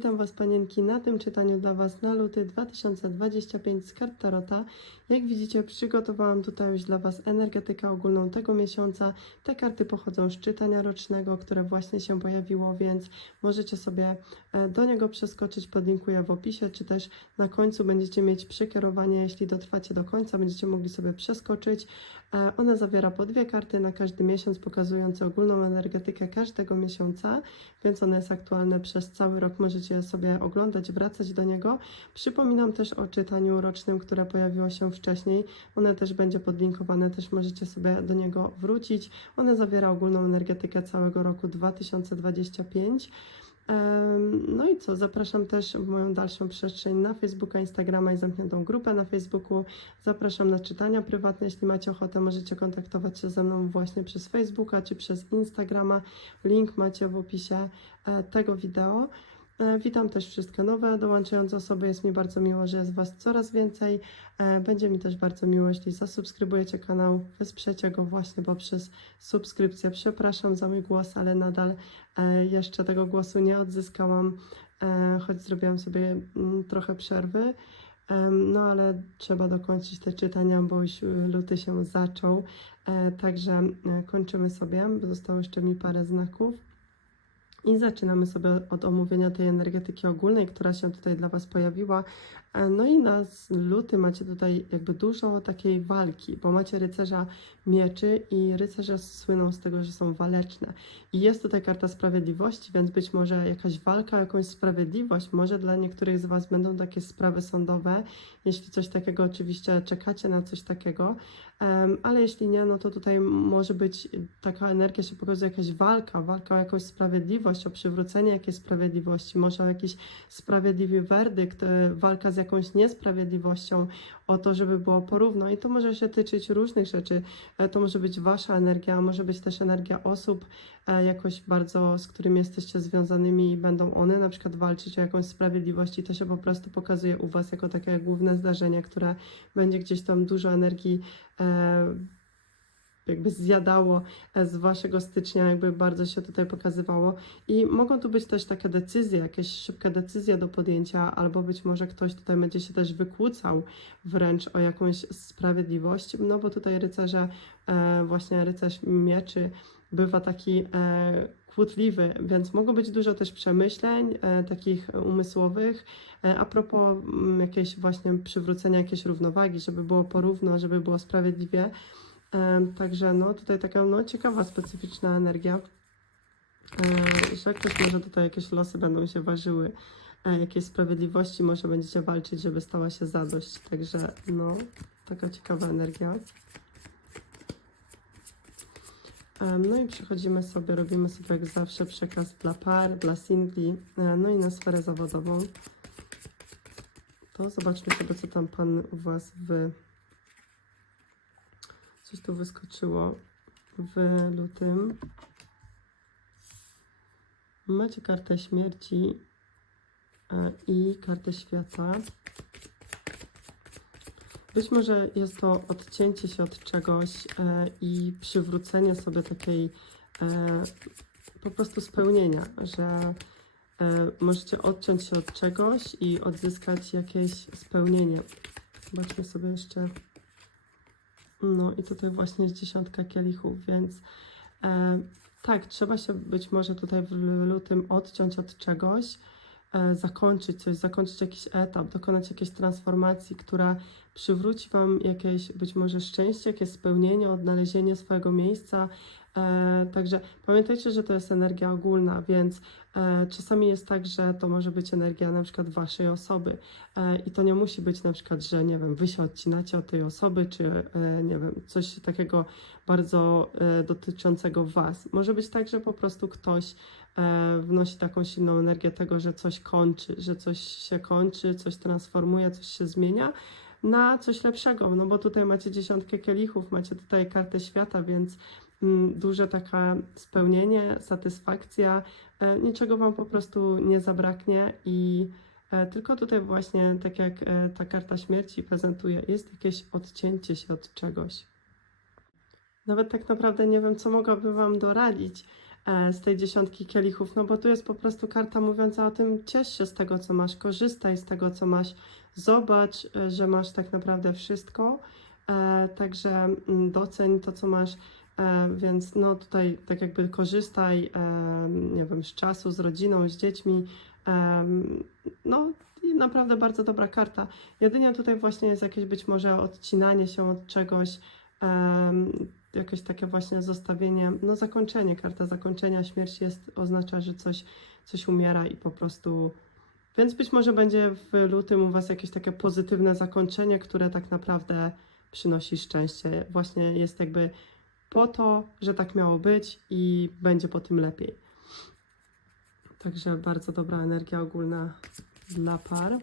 Witam Was Panienki na tym czytaniu dla Was na luty 2025 z kart Tarota. Jak widzicie przygotowałam tutaj już dla Was energetykę ogólną tego miesiąca. Te karty pochodzą z czytania rocznego, które właśnie się pojawiło, więc możecie sobie e, do niego przeskoczyć, podlinkuję w opisie, czy też na końcu będziecie mieć przekierowanie, jeśli dotrwacie do końca, będziecie mogli sobie przeskoczyć. Ona zawiera po dwie karty na każdy miesiąc, pokazujące ogólną energetykę każdego miesiąca, więc one jest aktualne przez cały rok. Możecie sobie oglądać, wracać do niego. Przypominam też o czytaniu rocznym, które pojawiło się wcześniej. One też będzie podlinkowane, też możecie sobie do niego wrócić. One zawiera ogólną energetykę całego roku 2025. No i co, zapraszam też w moją dalszą przestrzeń na Facebooka, Instagrama i zamkniętą grupę na Facebooku. Zapraszam na czytania prywatne, jeśli macie ochotę, możecie kontaktować się ze mną właśnie przez Facebooka czy przez Instagrama. Link macie w opisie e, tego wideo. E, Witam też wszystkie nowe dołączające osoby. Jest mi bardzo miło, że jest Was coraz więcej. E, Będzie mi też bardzo miło, jeśli zasubskrybujecie kanał, wesprzecie go właśnie poprzez subskrypcję. Przepraszam za mój głos, ale nadal e, jeszcze tego głosu nie odzyskałam, choć zrobiłam sobie mm, trochę przerwy. No ale trzeba dokończyć te czytania, bo już luty się zaczął. Także kończymy sobie, bo zostało jeszcze mi parę znaków. I zaczynamy sobie od omówienia tej energetyki ogólnej, która się tutaj dla Was pojawiła. E, No i na luty macie tutaj jakby dużo takiej walki, bo macie rycerza mieczy i rycerze słyną z tego, że są waleczne. I jest tutaj karta sprawiedliwości, więc być może jakaś walka o jakąś sprawiedliwość, może dla niektórych z Was będą takie sprawy sądowe, jeśli coś takiego oczywiście czekacie na coś takiego, ale jeśli nie, no to tutaj może być taka energia, się pokazuje jakaś walka, walka o jakąś sprawiedliwość, o przywrócenie jakiejś sprawiedliwości, może o jakiś sprawiedliwy werdykt, e, walka z jakąś niesprawiedliwością, o to, żeby było porówno i to może się tyczyć różnych rzeczy. E, To może być Wasza energia, może być też energia osób e, jakoś bardzo, z którymi jesteście związanymi i będą one na przykład walczyć o jakąś sprawiedliwość i to się po prostu pokazuje u Was jako takie główne zdarzenie, które będzie gdzieś tam dużo energii jakby zjadało e, z waszego stycznia, jakby bardzo się tutaj pokazywało. I mogą tu być też takie decyzje, jakieś szybkie decyzje do podjęcia, albo być może ktoś tutaj będzie się też wykłócał wręcz o jakąś sprawiedliwość, no bo tutaj rycerze, e, właśnie rycerz mieczy bywa taki e, kłótliwy, więc mogło być dużo też przemyśleń takich umysłowych, a propos mm, jakiejś właśnie przywrócenia jakiejś równowagi, żeby było porówno, żeby było sprawiedliwie. Także no tutaj taka no, ciekawa, specyficzna energia, że ktoś może tutaj jakieś losy będą się ważyły, e, jakieś sprawiedliwości może będziecie walczyć, żeby stała się zadość. Także no, taka ciekawa energia. No i przechodzimy sobie, robimy sobie jak zawsze przekaz dla par, dla singli, e, no i na sferę zawodową. To zobaczmy sobie, co tam Pan u Was w Coś tu wyskoczyło w lutym. Macie kartę śmierci i kartę świata. Być może jest to odcięcie się od czegoś e, i przywrócenie sobie takiej e, po prostu spełnienia, że e, możecie odciąć się od czegoś i odzyskać jakieś spełnienie. Zobaczmy sobie jeszcze. No i tutaj właśnie jest dziesiątka kielichów, więc e, tak, trzeba się być może tutaj w lutym odciąć od czegoś, e, zakończyć coś, zakończyć jakiś etap, dokonać jakiejś transformacji, która przywróci Wam jakieś być może szczęście, jakieś spełnienie, odnalezienie swojego miejsca. E, także pamiętajcie, że to jest energia ogólna, więc e, czasami jest tak, że to może być energia na przykład Waszej osoby. E, I to nie musi być na przykład, że nie wiem, wy się odcinacie od tej osoby, czy nie wiem, coś takiego bardzo dotyczącego was. Może być tak, że po prostu ktoś wnosi taką silną energię tego, że coś kończy, że coś się kończy, coś transformuje, coś się zmienia na coś lepszego, no bo tutaj macie dziesiątkę kielichów, macie tutaj kartę świata, więc duże takie spełnienie, satysfakcja, e, niczego wam po prostu nie zabraknie i E, Tylko tutaj właśnie, tak jak e, ta karta śmierci prezentuje, jest jakieś odcięcie się od czegoś. Nawet tak naprawdę nie wiem, co mogłabym Wam doradzić, z tej dziesiątki kielichów, no bo tu jest po prostu karta mówiąca o tym, ciesz się z tego, co masz, korzystaj z tego, co masz, zobacz, że masz tak naprawdę wszystko, także doceń to, co masz, więc no tutaj tak jakby korzystaj, e, nie wiem, z czasu, z rodziną, z dziećmi, em, no i naprawdę bardzo dobra karta. Jedynie tutaj właśnie jest jakieś być może odcinanie się od czegoś, jakieś takie właśnie zostawienie, no zakończenie, karta zakończenia, śmierć jest, oznacza, że coś, coś umiera i po prostu, więc być może będzie w lutym u Was jakieś takie pozytywne zakończenie, które tak naprawdę przynosi szczęście. Właśnie jest jakby po to, że tak miało być i będzie po tym lepiej. Także bardzo dobra energia ogólna dla par.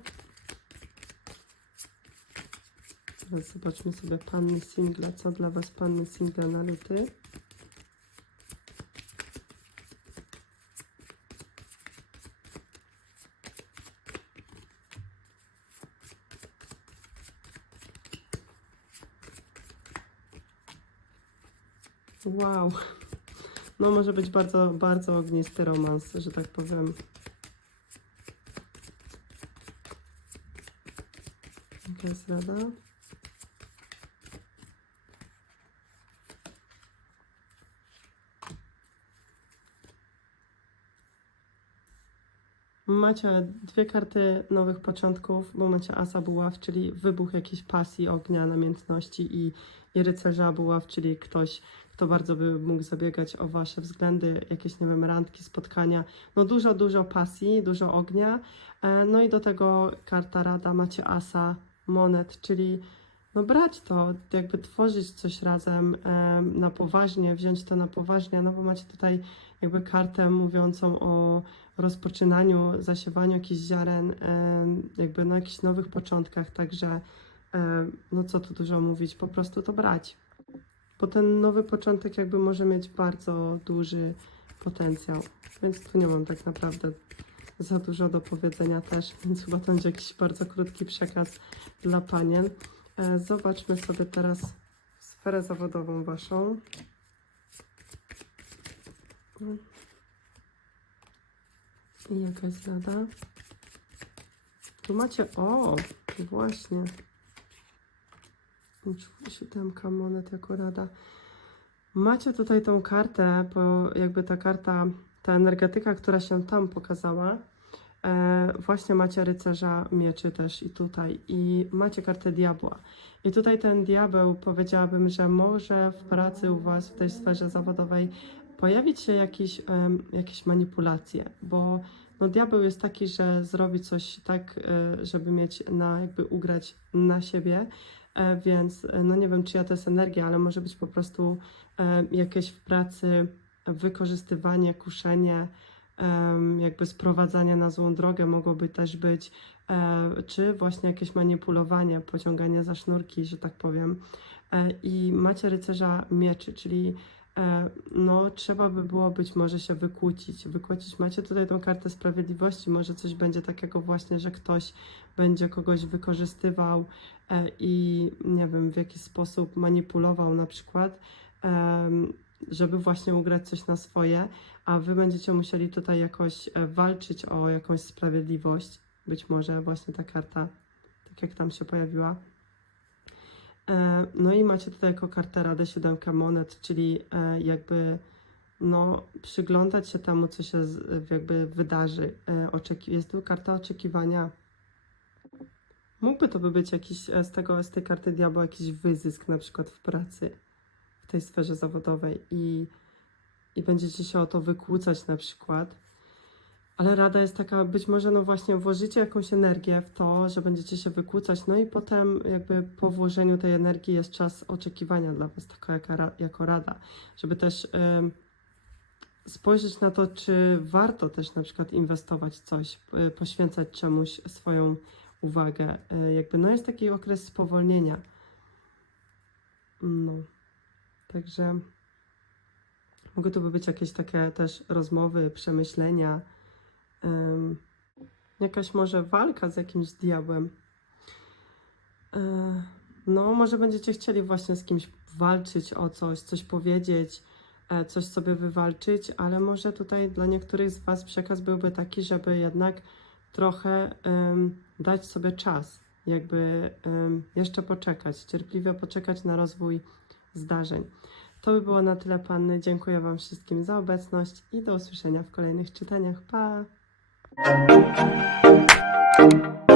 Teraz zobaczmy sobie panny single. Co dla Was panny single na luty? Wow. No może być bardzo, bardzo ognisty romans, że tak powiem. Jaka jest rada? Macie dwie karty nowych początków, bo macie Asa Buław, czyli wybuch jakiejś pasji, ognia, namiętności i, i rycerza Buław, czyli ktoś, kto bardzo by mógł zabiegać o wasze względy, jakieś, nie wiem, randki, spotkania. No dużo, dużo pasji, dużo ognia. E, No i do tego karta rada, macie Asa, monet, czyli no brać to, jakby tworzyć coś razem em, na poważnie, wziąć to na poważnie, no bo macie tutaj jakby kartę mówiącą o rozpoczynaniu, zasiewaniu jakichś ziaren, jakby na jakichś nowych początkach, także no co tu dużo mówić, po prostu to brać. Bo ten nowy początek jakby może mieć bardzo duży potencjał, więc tu nie mam tak naprawdę za dużo do powiedzenia też, więc chyba to będzie jakiś bardzo krótki przekaz dla panien. E, Zobaczmy sobie teraz sferę zawodową waszą. I jaka jest rada? Tu macie, o, właśnie. Siódemka monet jako rada. Macie tutaj tą kartę, bo jakby ta karta, ta energetyka, która się tam pokazała, e, właśnie macie rycerza mieczy też i tutaj. I macie kartę diabła. I tutaj ten diabeł powiedziałabym, że może w pracy u Was, w tej sferze zawodowej pojawić się jakieś, em, jakieś manipulacje, bo no, diabeł jest taki, że zrobi coś tak, e, żeby mieć na, jakby ugrać na siebie, e, więc e, no nie wiem, czyja to jest energia, ale może być po prostu jakieś w pracy wykorzystywanie, kuszenie, jakby sprowadzanie na złą drogę mogłoby też być, czy właśnie jakieś manipulowanie, pociąganie za sznurki, że tak powiem. I macie rycerza mieczy, czyli no trzeba by było być może się wykłócić. Wykłócić macie tutaj tą kartę sprawiedliwości, może coś będzie takiego właśnie, że ktoś będzie kogoś wykorzystywał e, i nie wiem, w jakiś sposób manipulował na przykład, em, żeby właśnie ugrać coś na swoje, a wy będziecie musieli tutaj jakoś e, walczyć o jakąś sprawiedliwość. Być może właśnie ta karta, tak jak tam się pojawiła. E, No i macie tutaj jako kartę Radę siódemkę monet, czyli e, jakby no, przyglądać się temu, co się jakby wydarzy. E, Oczeki- jest tu karta oczekiwania. Mógłby to by być jakiś z tego, z tej karty diabła jakiś wyzysk na przykład w pracy, w tej sferze zawodowej i, i będziecie się o to wykłócać na przykład. Ale rada jest taka, być może no właśnie włożycie jakąś energię w to, że będziecie się wykłócać, no i potem jakby po włożeniu tej energii jest czas oczekiwania dla Was, taka jaka, jako rada, żeby też ym, spojrzeć na to, czy warto też na przykład inwestować coś, y, poświęcać czemuś swoją uwagę. Y, jakby no jest taki okres spowolnienia. No, także mogą to by być jakieś takie też rozmowy, przemyślenia, Ym, jakaś może walka z jakimś diabłem. Yy, no, może będziecie chcieli właśnie z kimś walczyć o coś, coś powiedzieć, e, coś sobie wywalczyć, ale może tutaj dla niektórych z Was przekaz byłby taki, żeby jednak trochę em, dać sobie czas, jakby em, jeszcze poczekać, cierpliwie poczekać na rozwój zdarzeń. To by było na tyle, Panny. Dziękuję Wam wszystkim za obecność i do usłyszenia w kolejnych czytaniach. Pa! Thank you.